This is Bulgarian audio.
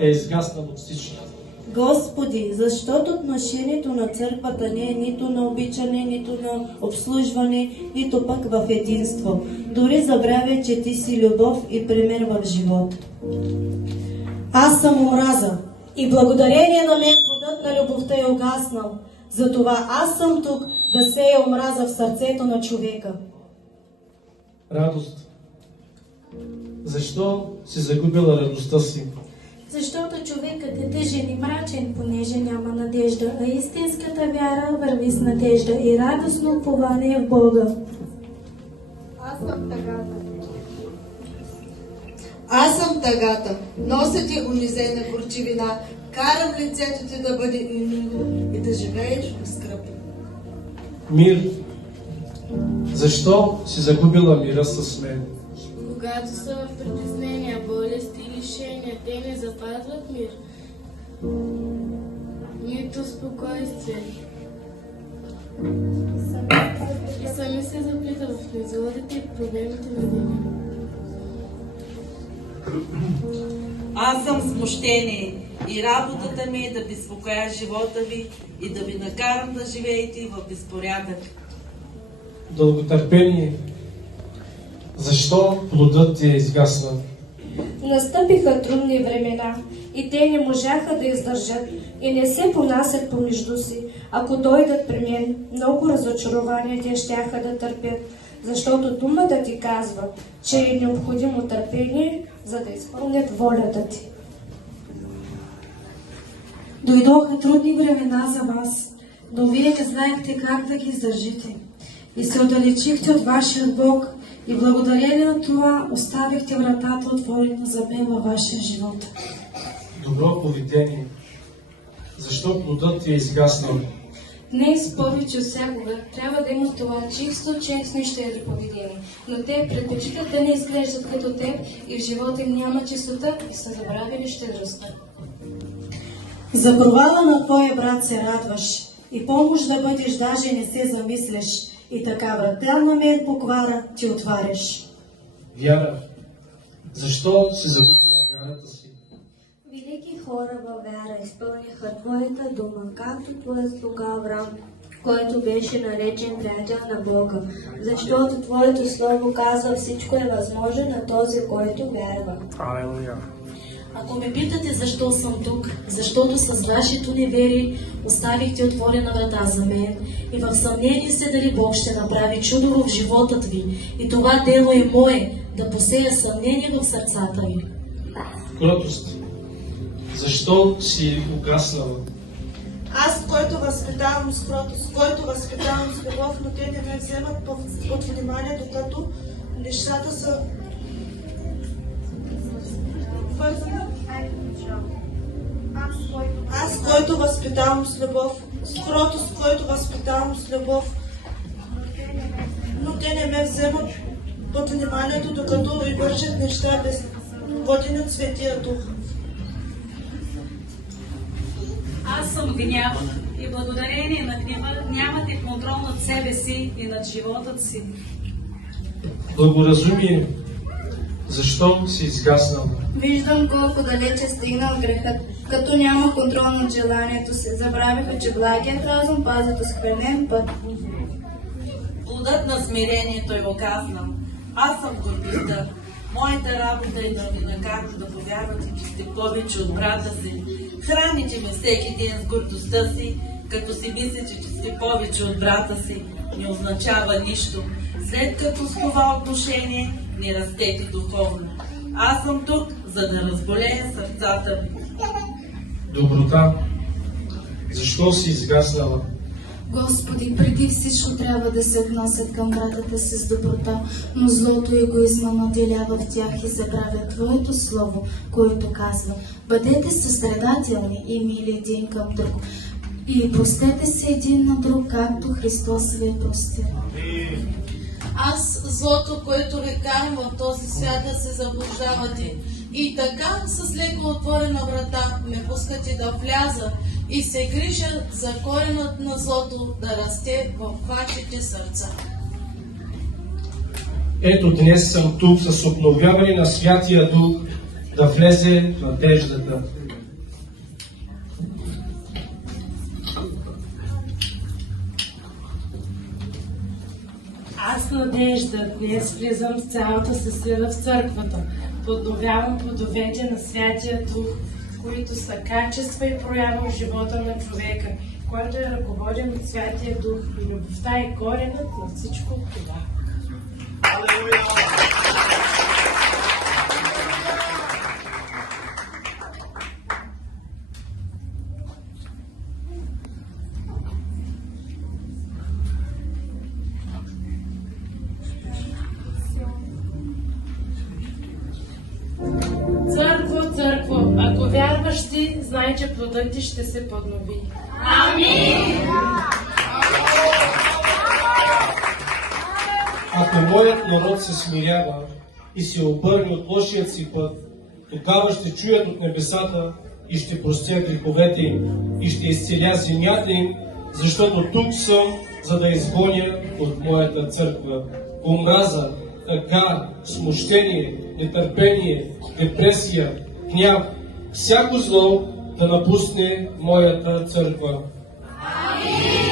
е изгаснал от всички. Господи, защото отношението на църквата не е нито на обичане, нито на обслужване, нито пък в единство. Дори забравя, че Ти си любов и пример в живота. Аз съм омраза и благодарение на мен плодът на любовта е угаснал. Затова аз съм тук да сея омраза в сърцето на човека. Радост. Защо си загубила радостта си? Защото човекът е тъжен и мрачен, понеже няма надежда, а истинската вяра върви с надежда и радостно упование в Бога. Аз съм тъгата. Аз съм тъгата. Нося ти унизена горчивина. Карам лицето ти да бъде мило и да живееш в скръп. Мир. Защо си загубила мира с мен? Когато са в притеснения, болести и лишения, те не запазват мир, нито спокойствие. И сами се заплитат в незгодите и проблемите на деня. Аз съм смущение и работата ми е да безпокоя живота ви и да ви накарам да живеете в безпорядък. Дълготърпение. Защо плодът ти е изгаснал? Настъпиха трудни времена и те не можаха да издържат и не се понасят помежду си. Ако дойдат при мен, много разочарования те щяха да търпят, защото думата ти казва, че е необходимо търпение, за да изпълнят волята ти. Дойдоха трудни времена за вас, но вие не знаехте как да ги издържите. И се отдалечихте от вашия Бог и благодарение на това оставихте вратата отворена за мен във вашия живот. Добро поведение. Защо плодът ти е изгаснал? Днес повече от всякога трябва да има това чисто, честно и щедро поведение. Но те предпочитат да не изглеждат като теб и в живота им няма чистота и са забравили щедростта. За провала на твоя брат се радваш и помощ да бъдеш даже не се замисляш. И така врата на мен поквара ти отваряш. Вяра. Защо си загубила вярата си? Велики хора във вяра изпълниха Твоята дума, както Твоят слуга Авраам, който беше наречен приятел на Бога, защото Твоето слово казва всичко е възможно на този, който вярва. Ако ме питате защо съм тук, защото с вашето неверие оставихте отворена врата за мен и в съмнение се дали Бог ще направи чудо в животът ви и това дело е мое, да посея съмнение в сърцата ви. Кротост. Защо си угаснала? Аз, който възпитавам с кротост, който възпитавам с любов, но те не ме вземат под внимание, докато нещата са Аз, който възпитавам с любов, с кротост, който възпитавам с любов, но те не ме вземат под вниманието, докато и вършат неща без водени от Светия Дух. Аз съм гняв и благодарение на гнява нямате контрол над себе си и над животът си. Благоразумие. Защо си изгаснал? Виждам колко далече стигнал грехът, като няма контрол над желанието си. Забравиха, че благият разум пази до сквернен път. Плодът на смирението е оказан. Аз съм гордостта. Моята работа е да ви накарам да повярвате, че сте повече от брата си. Храните ме всеки ден с гордостта си, като си мислите, че сте повече от брата си. Не означава нищо. След като с това отношение не растете духовно. Аз съм тук, за да разболея сърцата ви. Доброта. Защо си изгаснала? Господи, преди всичко трябва да се отнасят към братата си с доброта, но злото и егоизма надделява в тях и забравят Твоето слово, което казва: бъдете състрадателни и мили един към друг и простете се един на друг, както Христос ви е простил. Аз, злото, което ви карам в този свят, да се заблуждавате. И така, с леко отворена врата, ме пускате да вляза и се грижа за коренът на злото да расте в вашите сърца. Ето днес съм тук с обновяване на Святия Дух да влезе надеждата. Аз, Надежда, днес влизам с цялата си сила в църквата. Подновявам плодовете на Святия Дух, които са качества и проява в живота на човека, който е ръководен от Святия Дух, и любовта е коренът на всичко това. Църкво, църкво, ако вярваш ти, знай, че плодът ти ще се поднови. Амин! Ако моят народ се смирява и се обърне от лошият си път, тогава ще чуят от небесата и ще простя греховете им и ще изцеля земята им, защото тук съм, за да изгоня от моята църква омраза, тъга, смущение, нетърпение, депресия, гняв, всяко зло да напусне моята църква. Амин!